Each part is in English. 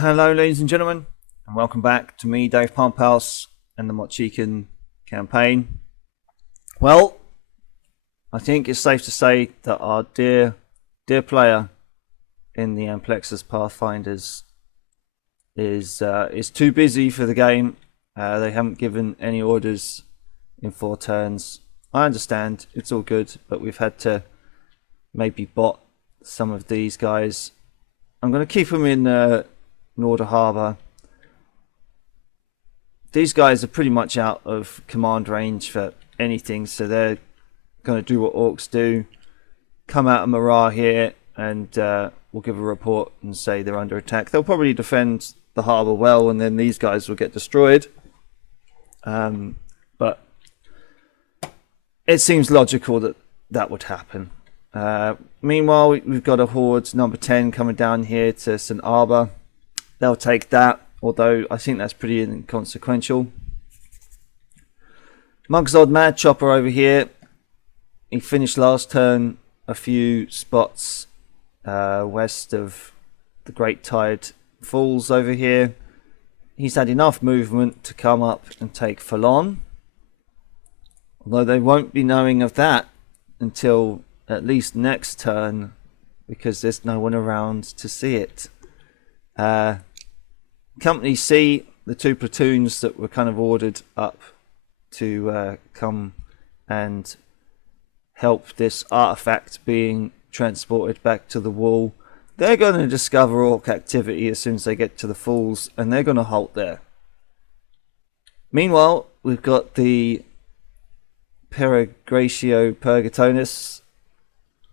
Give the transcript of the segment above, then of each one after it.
Hello, ladies and gentlemen, and welcome back to me, Dave Pumphouse, and the Motch'Ikan campaign. Well, I think it's safe to say that our dear player in the Amplexus Pathfinders is too busy for the game. They haven't given any orders in 4 turns. I understand, it's all good, but we've had to maybe bot some of these guys. I'm going to keep them in Norder Harbour. These guys are pretty much out of command range for anything, so they're going to do what orcs do. Come out of Marah here and we'll give a report and say they're under attack. They'll probably defend the harbour well, and then these guys will get destroyed. But it seems logical that that would happen. Meanwhile, we've got a horde number 10 coming down here to St. Arbor. They'll take that, although I think that's pretty inconsequential. Mugzod Mad Chopper over here. He finished last turn a few spots west of the Great Tide Falls over here. He's had enough movement to come up and take Falon. Although they won't be knowing of that until at least next turn, because there's no one around to see it. Company C, the 2 platoons that were kind of ordered up to come and help this artifact being transported back to the wall, they're going to discover orc activity as soon as they get to the falls, and they're going to halt there. Meanwhile, we've got the Perigratio Purgatonus.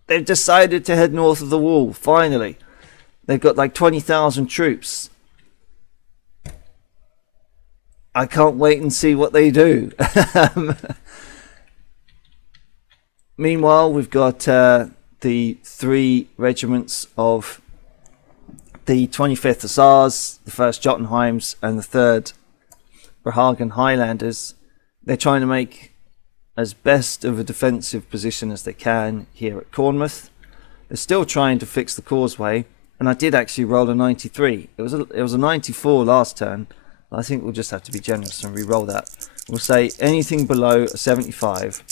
They've decided to head north of the wall, finally. They've got like 20,000 troops. I can't wait and see what they do. Meanwhile, we've got the 3 regiments of the 25th Hussars, the 1st Jotunheims, and the 3rd Brahagan Highlanders. They're trying to make as best of a defensive position as they can here at Cornmouth. They're still trying to fix the causeway, and I did actually roll a 93. It was a 94 last turn. I think we'll just have to be generous and re-roll that. We'll say anything below a 75,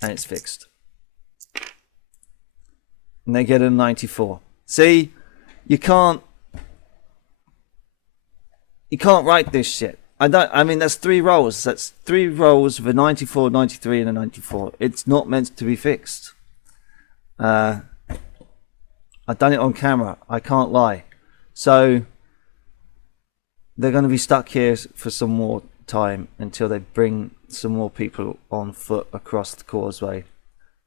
and it's fixed. And they get a 94. See, you can't write this shit. I mean, that's 3 rolls. That's 3 rolls of a 94, 93, and a 94. It's not meant to be fixed. I've done it on camera. I can't lie. So they're going to be stuck here for some more time until they bring some more people on foot across the causeway.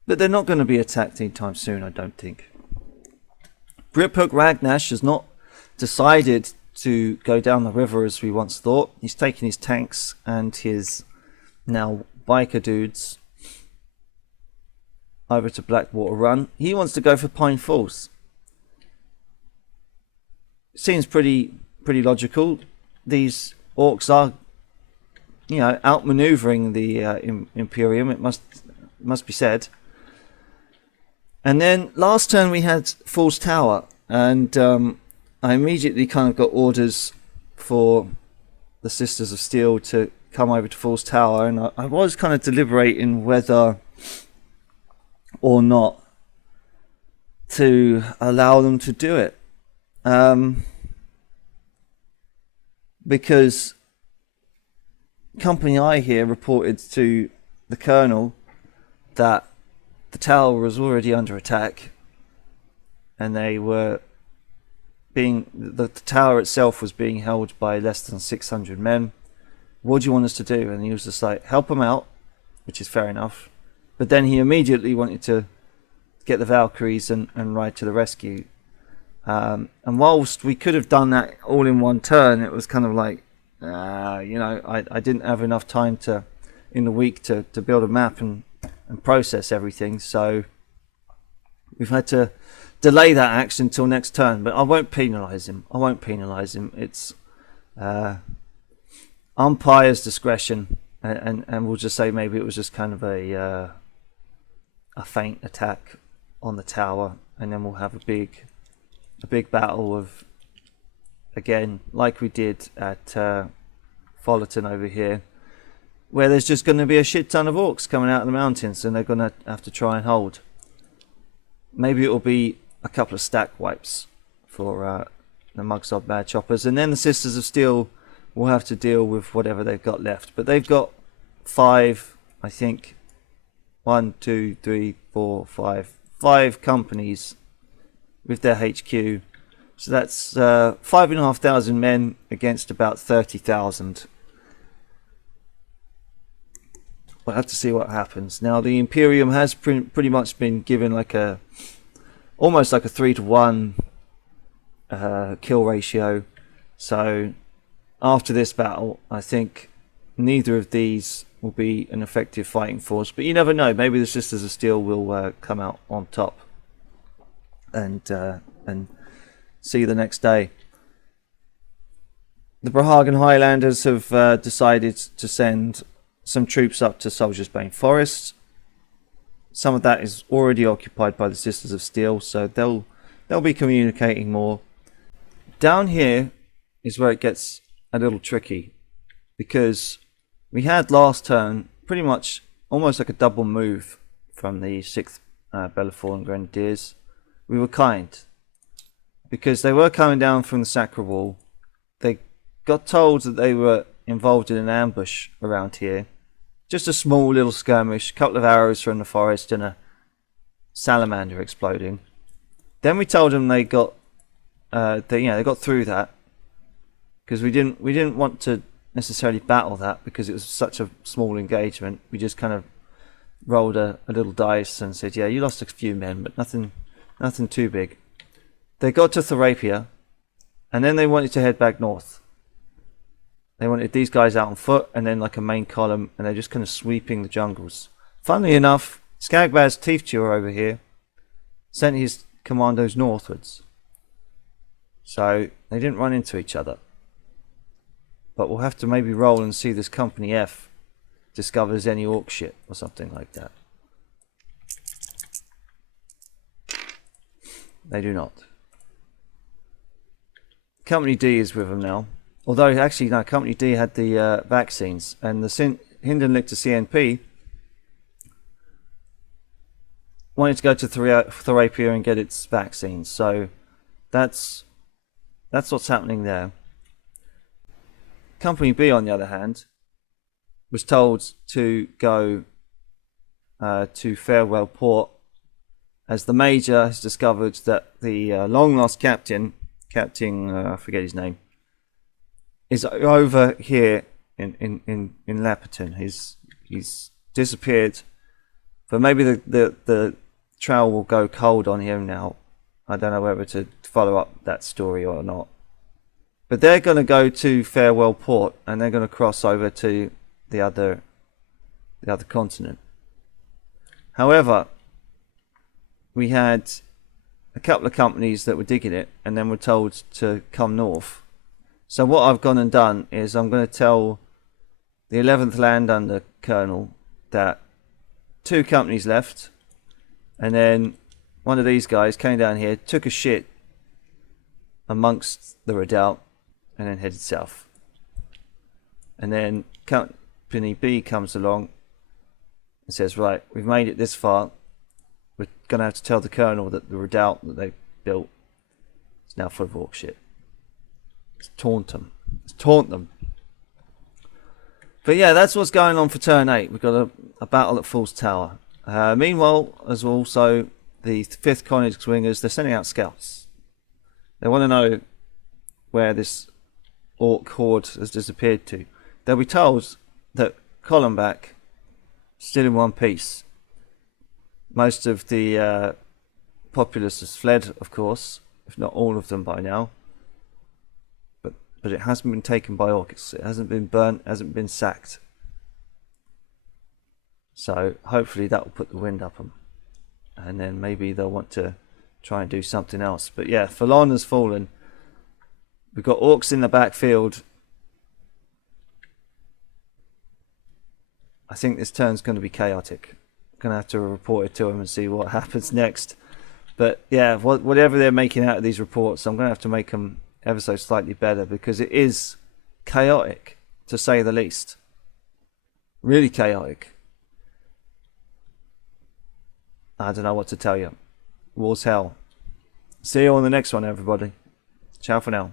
But they're not going to be attacked anytime soon, I don't think. Brithook Ragnash has not decided to go down the river as we once thought. He's taken his tanks and his now biker dudes over to Blackwater Run. He wants to go for Pine Falls. Seems pretty logical. These orcs are, outmaneuvering the Imperium. It must be said. And then last turn we had Falls Tower, and I immediately kind of got orders for the Sisters of Steel to come over to Falls Tower, and I was kind of deliberating whether or not to allow them to do it. Because Company I here reported to the Colonel that the tower was already under attack, and they were the tower itself was being held by less than 600 men. What do you want us to do? And he was just like, help them out, which is fair enough. But then he immediately wanted to get the Valkyries and ride to the rescue. And whilst we could have done that all in one turn, it was kind of like, I didn't have enough time in the week to build a map and process everything. So we've had to delay that action until next turn. But I won't penalise him. It's umpire's discretion, and we'll just say maybe it was just kind of a feint attack on the tower, and then we'll have a big battle of again, like we did at Fullerton over here, where there's just going to be a shit ton of orcs coming out of the mountains, and they're going to have to try and hold. Maybe it'll be a couple of stack wipes for the Mugsod Bad Choppers, and then the Sisters of Steel will have to deal with whatever they've got left. But they've got 5, I think, 1, 2, 3, 4, 5 companies with their HQ. So that's 5,500 men against about 30,000. We'll have to see what happens. Now the Imperium has pretty much been given like almost like a 3-to-1 kill ratio. So after this battle, I think neither of these will be an effective fighting force. But you never know. Maybe the Sisters of Steel will come out on top and see the next day. The Brahagan Highlanders have decided to send some troops up to Soldier's Bane Forest. Some of that is already occupied by the Sisters of Steel, so they'll be communicating more. Down here is where it gets a little tricky, because we had last turn pretty much almost like a double move from the 6th Bellaforn Grenadiers. We were kind, because they were coming down from the Sacra Wall. They got told that they were involved in an ambush around here. Just a small little skirmish, a couple of arrows from the forest and a salamander exploding. Then we told them they got they got through that, because we didn't want to necessarily battle that, because it was such a small engagement. We just kind of rolled a little dice and said, yeah, you lost a few men, but nothing too big. They got to Therapia, and then they wanted to head back north. They wanted these guys out on foot, and then like a main column, and they're just kind of sweeping the jungles. Funnily enough, Skagbaz's Teeth Chewer over here sent his commandos northwards. So they didn't run into each other. But we'll have to maybe roll and see this Company F discovers any orc shit or something like that. They do not. Company D is with them now. Although, actually, no, Company D had the vaccines. And the Hindenlichter CNP wanted to go to Therapia and get its vaccines. So that's what's happening there. Company B, on the other hand, was told to go to Farewell Port, as the Major has discovered that the long-lost captain, I forget his name, is over here in Lapperton. He's disappeared, but maybe the trail will go cold on him now. I don't know whether to follow up that story or not. But they're going to go to Farewell Port, and they're going to cross over to the other continent. However, we had a couple of companies that were digging it, and then were told to come north. So what I've gone and done is I'm going to tell the 11th Land Under Colonel that 2 companies left, and then one of these guys came down here, took a shit amongst the redoubt, and then headed south. And then Company B comes along and says, right, we've made it this far. We're going to have to tell the Colonel that the redoubt that they built is now full of orc shit. Let's taunt them. But yeah, that's what's going on for turn 8. We've got a battle at Fool's Tower. Meanwhile, as also the 5th Königswingers, they're sending out scouts. They want to know where this orc horde has disappeared to. They'll be told that Columback is still in one piece. Most of the populace has fled, of course, if not all of them by now. But it hasn't been taken by orcs. It hasn't been burnt, hasn't been sacked. So hopefully that will put the wind up them. And then maybe they'll want to try and do something else. But yeah, Falon has fallen. We've got orcs in the backfield. I think this turn's going to be chaotic. I'm going to have to report it to them and see what happens next. But yeah, whatever they're making out of these reports, I'm going to have to make them ever so slightly better, because it is chaotic, to say the least. Really chaotic. I don't know what to tell you. War's hell. See you on the next one, everybody. Ciao for now.